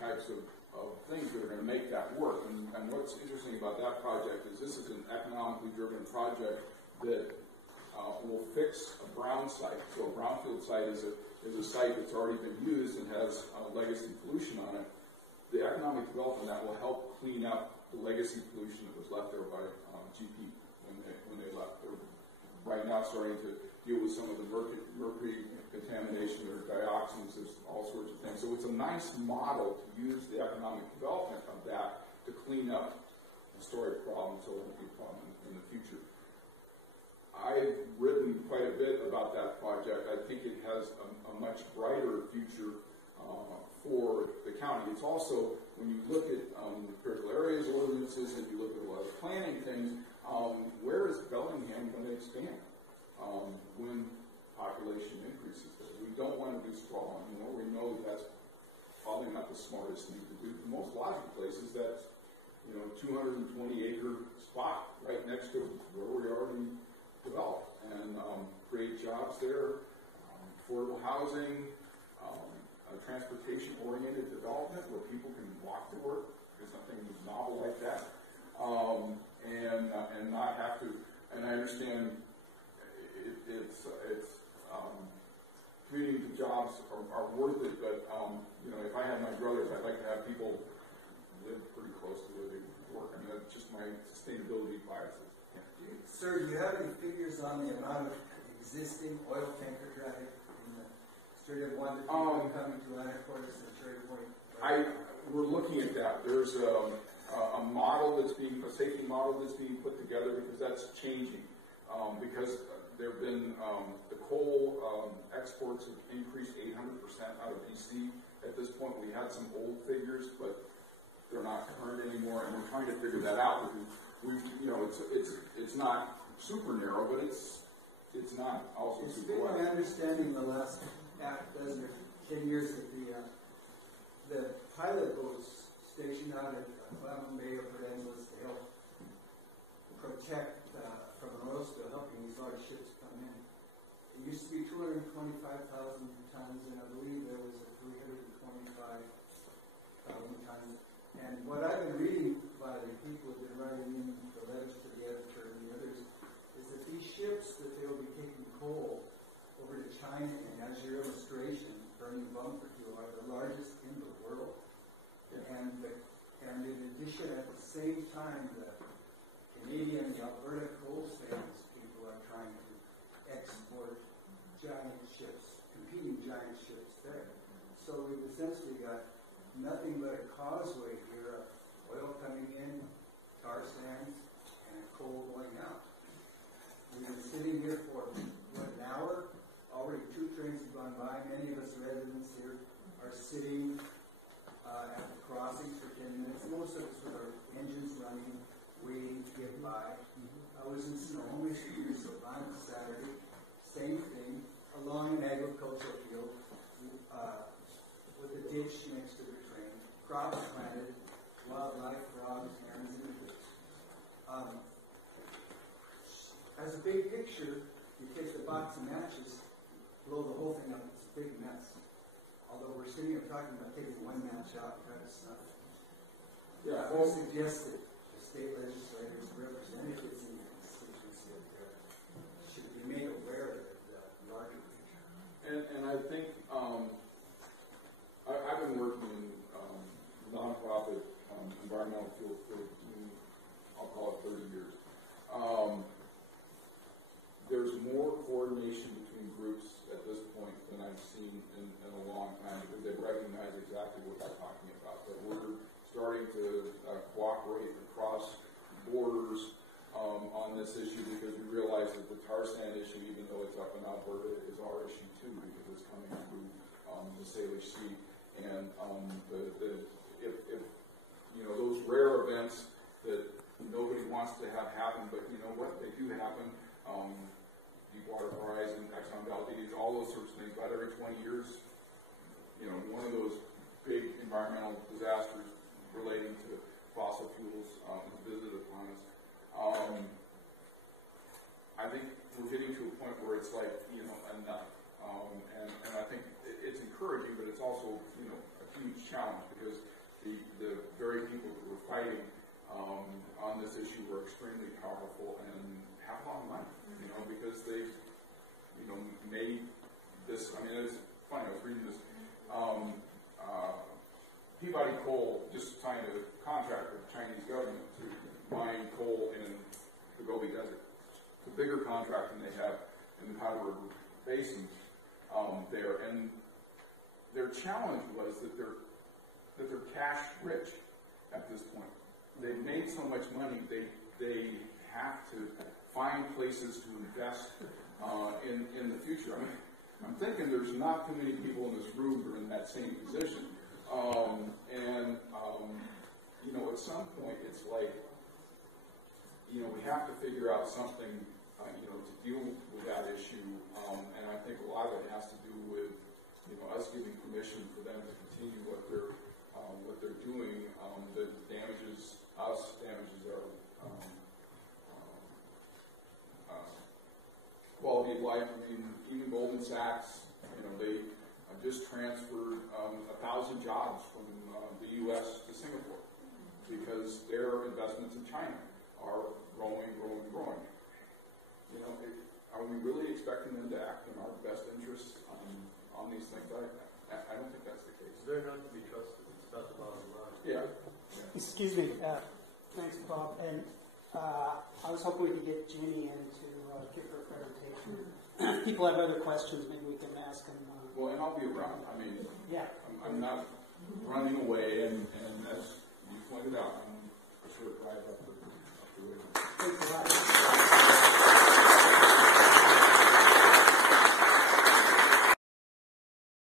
types of things that are going to make that work. And what's interesting about that project is this is an economically driven project that will fix a brown site. So a brownfield site is a site that's already been used and has legacy pollution on it. The economic development that will help clean up the legacy pollution that was left there by GP when they left. They're right now starting to deal with some of the mercury contamination or dioxins, there's all sorts of things. So it's a nice model to use the economic development of that to clean up historic problems so it won't be a problem in the future. I've written quite a bit about that project. I think it has a much brighter future for the county. It's also, when you look at the critical areas ordinances and you look at a lot of planning things, where is Bellingham going to expand when population increases there? We don't want to do sprawl anymore. We know that's probably not the smartest thing to do. The most logical place is that 220-acre spot right next to where we already developed and create jobs there, affordable housing, transportation-oriented development where people can walk to work, or something novel like that, and not have to. And I understand it's commuting to jobs are worth it, but if I had my brothers, I'd like to have people live pretty close to where they work. I mean, that's just my sustainability biases. Yeah. Sir, do you have any figures on the amount of existing oil tanker traffic in the Strait of Wanda coming to Anacortes and Cherry Point? We're looking at that. There's a model that's a safety model that's being put together because that's changing. Because there have been, the coal exports have increased 800% out of BC. At this point, we had some old figures, but they're not current anymore, and we're trying to figure that out. It's not super narrow, but it's not also it's super been wide. my understanding the last half dozen or 10 years that the pilot boats stationed out at Clallam Bay or Port Angeles to help protect from an oil spill, helping these large ships come in. It used to be 225,000 tons, and I believe there was a 325,000 tons. And what I've been reading by the people who have been writing in the letters to the editor and the others is that these ships that they will be taking coal over to China and, as your illustration, burning bunker fuel, are the largest in the world. Yeah. And in addition, at the same time, the Canadian, the Alberta coal sands people are trying to export giant ships, competing giant ships there. So we've essentially got nothing but a causeway here of oil coming in, tar sands, and coal going out. We've been sitting here for, an hour? Already 2 trains have gone by. Many of us residents here are sitting at the crossings for 10 minutes. Most of us with our engines running, waiting to get by. I was in Sonoma, on Saturday, same thing, along an agricultural field with a ditch next to the train, crops planted, wildlife, frogs, herons, and fish. As a big picture, you take the box of matches, blow the whole thing up, it's a big mess. Although we're sitting here talking about taking one match out, kind of stuff. Yeah, I suggest that the state legislators, representatives in the constituency should be made aware of the larger picture. And I think I've been working in nonprofit environmental field for, I'll call it 30 years. There's more coordination between groups at this point than I've seen in a long time because they recognize exactly what I'm talking about. That we're starting to cooperate across borders on this issue because we realize that the tar sand issue, even though it's up in Alberta, is our issue too because it's coming through the Salish Sea. And if those rare events that nobody wants to have happen, but you know what, they do happen. Deepwater Horizon, Exxon Valdez, all those sorts of things. About every 20 years, one of those big environmental disasters relating to fossil fuels is visited upon us. I think we're getting to a point where it's like, enough. And I think it's encouraging, but it's also, a huge challenge because the very people who were fighting on this issue were extremely powerful and have a lot of money, you know, because they, you know, made this. I mean, it's funny. I was reading this. Peabody Coal just signed a contract with the Chinese government to mine coal in the Gobi Desert. It's a bigger contract than they have in the Powder River Basin there, and their challenge was that they're cash rich at this point. They've made so much money, they have to find places to invest in the future. I mean, I'm thinking there's not too many people in this room who are in that same position. You know, at some point, it's like, you know, we have to figure out something, you know, to deal with that issue. And I think a lot of it has to do with, you know, us giving permission for them to continue what they're doing that damages us, damages our quality of life. I mean, even Goldman Sachs, you know, they just transferred 1,000 jobs from the U.S. to Singapore because their investments in China are growing. You know, are we really expecting them to act in our best interests on these things? I don't think that's the case. They're not to be trusted. It's not the bottom line. Yeah. Excuse me. Thanks, Bob. And I was hoping we could get Ginny in to give her presentation. People have other questions. Maybe we can ask them. Well, and I'll be around. I mean, yeah. I'm not running away, and as you pointed out, I'm sure to drive up the way. Thanks a lot.